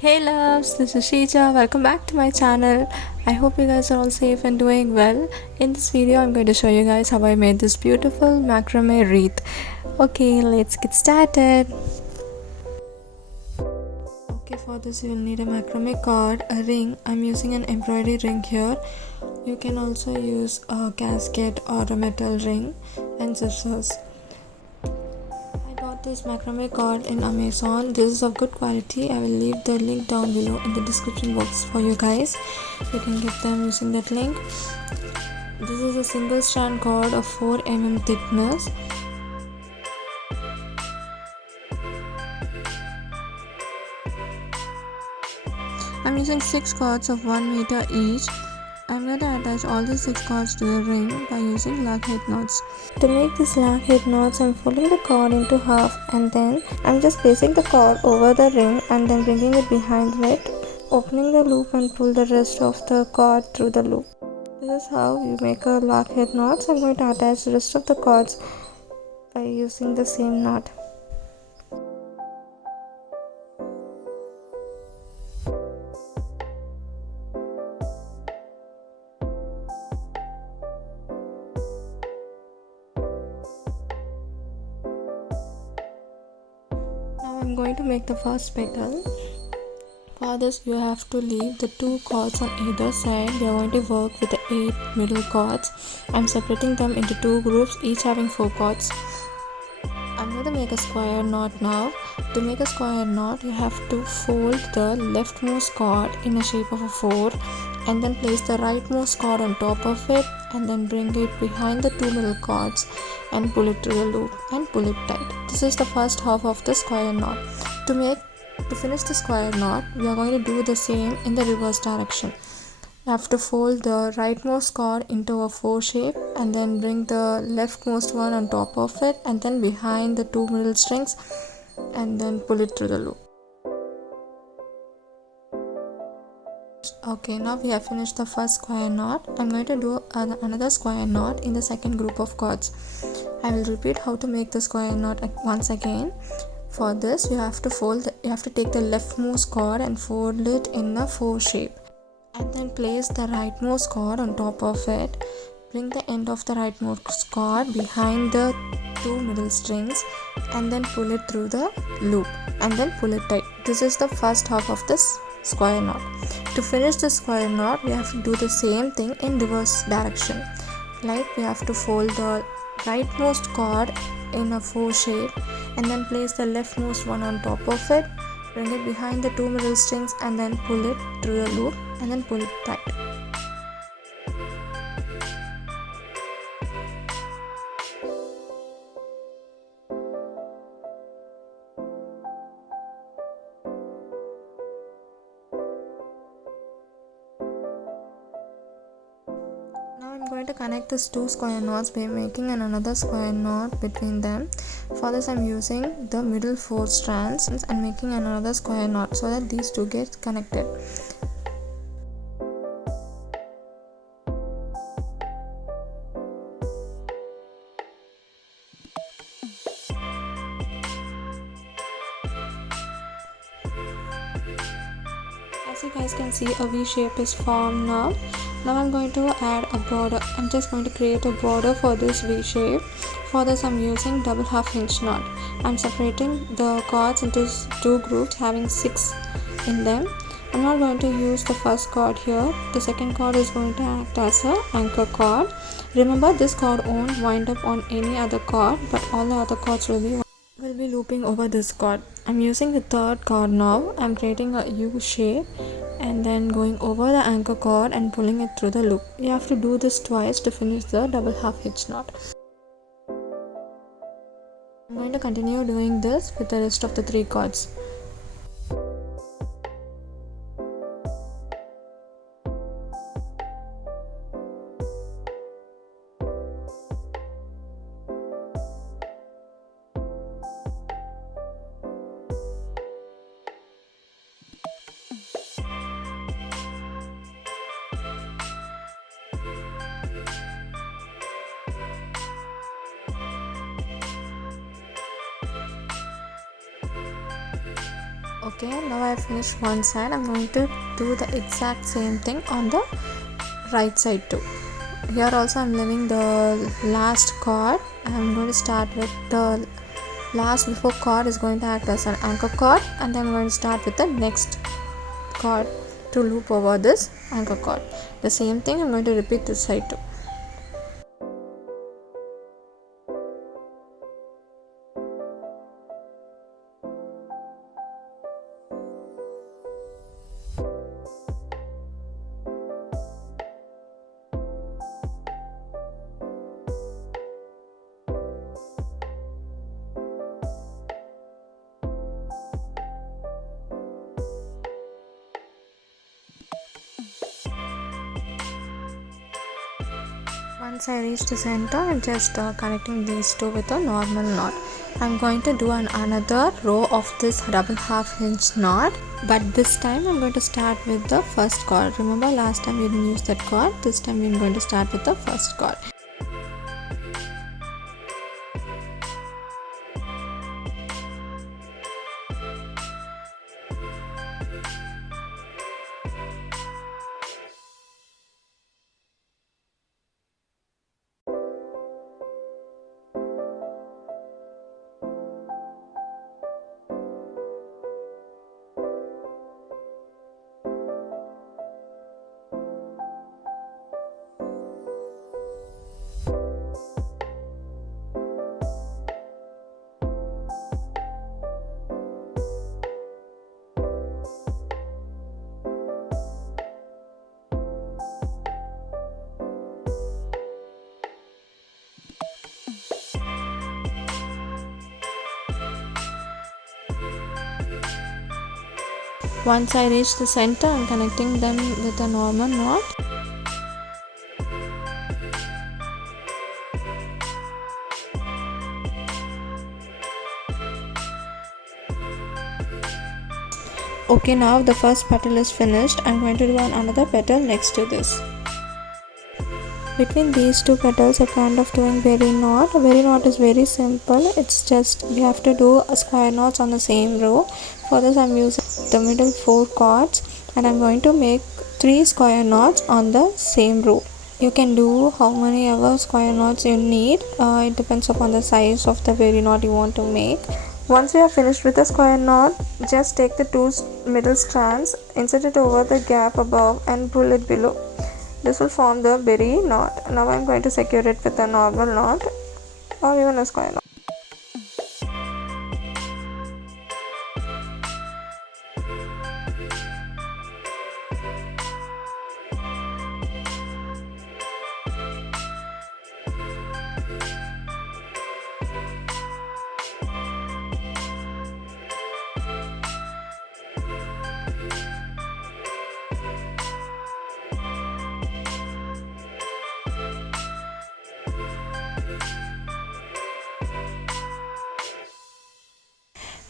Hey loves, this is Sheija. Welcome back to my channel. I hope you guys are all safe and doing well. In this video, I'm going to show you guys how I made this beautiful macrame wreath. Okay, let's get started. Okay, for this you'll need a macrame cord, a ring. I'm using an embroidery ring here. You can also use a casket or a metal ring, and scissors. This macrame cord in Amazon. This is of good quality. I will leave the link down below in the description box for you guys. You can get them using that link. This is a single strand cord of 4 mm thickness. I'm using 6 cords of 1 meter each. I'm going to attach all the 6 cords to the ring by using lock head knots. To make these lock head knots, I'm folding the cord into half and then I'm just placing the cord over the ring and then bringing it behind it, opening the loop and pull the rest of the cord through the loop. This is how you make a lock head knot. So I'm going to attach the rest of the cords by using the same knot. I'm going to make the first petal. For this you have to leave the 2 cords on either side. We are going to work with the 8 middle cords. I'm separating them into 2 groups, each having 4 cords. I'm going to make a square knot now. To make a square knot you have to fold the leftmost cord in a shape of a 4 and then place the rightmost cord on top of it and then bring it behind the 2 middle cords and pull it through the loop and pull it tight. This is the first half of the square knot. To finish the square knot, we are going to do the same in the reverse direction. You have to fold the rightmost cord into a 4 shape and then bring the leftmost one on top of it and then behind the 2 middle strings and then pull it through the loop. Okay, now we have finished the first square knot. I'm going to do another square knot in the second group of cords. I will repeat how to make the square knot once again. For this you have to take the leftmost cord and fold it in a 4 shape and then place the rightmost cord on top of it. Bring the end of the rightmost cord behind the 2 middle strings and then pull it through the loop and then pull it tight. This is the first half of this square knot. To finish the square knot we have to do the same thing in reverse direction. Like we have to fold the rightmost cord in a 4 shape and then place the leftmost one on top of it, bring it behind the 2 middle strings and then pull it through the loop and then pull it tight. Now I'm going to connect these 2 square knots by making another square knot between them. For this I'm using the middle 4 strands and making another square knot so that these 2 get connected. As you guys can see, a V shape is formed now. Now I'm going to add a border. I'm just going to create a border for this V shape. For this I'm using double half inch knot. I'm separating the cords into 2 groups having 6 in them. I'm not going to use the first cord here. The second cord is going to act as an anchor cord. Remember, this cord won't wind up on any other cord, but all the other cords will be looping over this cord. I'm using the third cord now. I'm creating a U shape and then going over the anchor cord and pulling it through the loop. You have to do this twice to finish the double half hitch knot. I'm going to continue doing this with the rest of the 3 cords. Okay, now I have finished one side. I'm going to do the exact same thing on the right side too. Here also I'm leaving the last cord. I'm going to start with the last before cord is going to act as an anchor cord, and then I'm going to start with the next cord to loop over this anchor cord. The same thing I'm going to repeat this side too. Once I reach the center, I'm just connecting these two with a normal knot. I'm going to do another row of this double half inch knot, but this time I'm going to start with the first cord. Remember last time we didn't use that cord, this time I'm going to start with the first cord. Once I reach the center, I'm connecting them with a normal knot. Okay, now the first petal is finished. I'm going to do another petal next to this. Between these two petals, I'm kind of doing very knot. A very knot is very simple. It's just we have to do a square knots on the same row. For this, I'm using the middle 4 cords, and I'm going to make 3 square knots on the same row. You can do how many ever square knots you need. It depends upon the size of the very knot you want to make. Once you are finished with the square knot, just take the two middle strands, insert it over the gap above and pull it below. This will form the berry knot. Now I am going to secure it with a normal knot or even a square knot.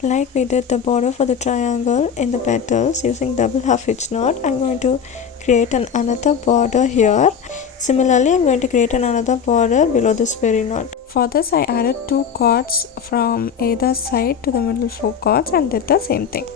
Like we did the border for the triangle in the petals using double half hitch knot, I'm going to create another border here. Similarly, I'm going to create another border below this berry knot. For this, I added 2 cords from either side to the middle 4 cords and did the same thing.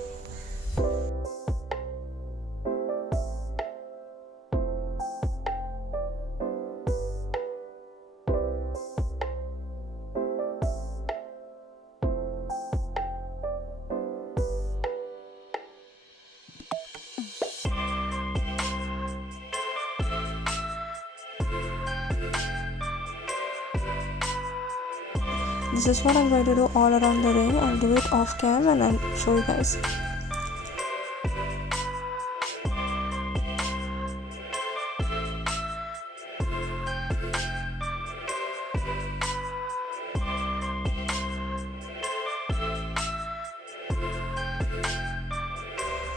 This is what I'm going to do all around the ring. I'll do it off cam and I'll show you guys.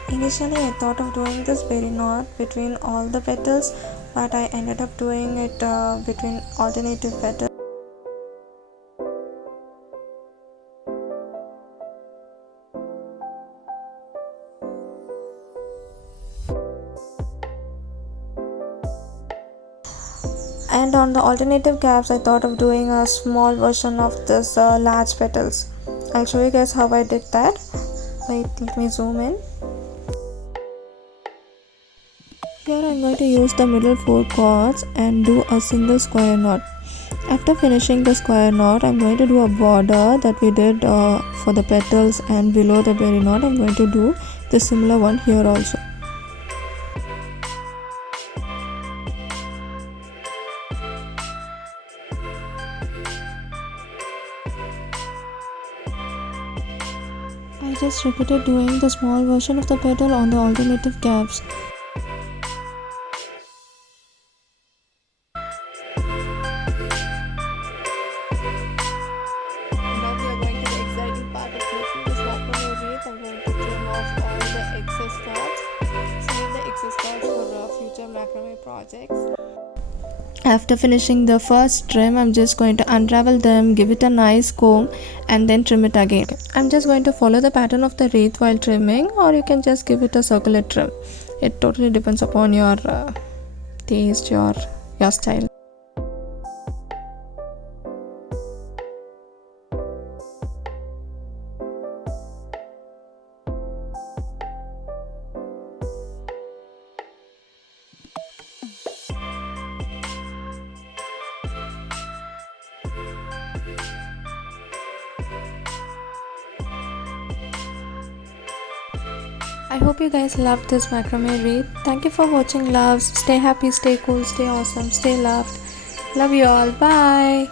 Initially I thought of doing this berry knot between all the petals, but I ended up doing it between alternative petals. And on the alternative gaps, I thought of doing a small version of this large petals. I'll show you guys how I did that. Wait, let me zoom in. Here I'm going to use the middle 4 cords and do a single square knot. After finishing the square knot, I'm going to do a border that we did for the petals, and below the berry knot I'm going to do the similar one here also. I just repeated doing the small version of the petal on the alternative gaps. Now we are going to the exciting part of making this macrame wreath. I'm going to trim off all the excess cards. Save the excess cards for future macrame projects. After finishing the first trim, I'm just going to unravel them, give it a nice comb, and then trim it again. I'm just going to follow the pattern of the wreath while trimming, or you can just give it a circular trim. It totally depends upon your taste, your style. I hope you guys loved this macrame wreath. Thank you for watching, loves. Stay happy, stay cool, stay awesome, stay loved. Love you all. Bye.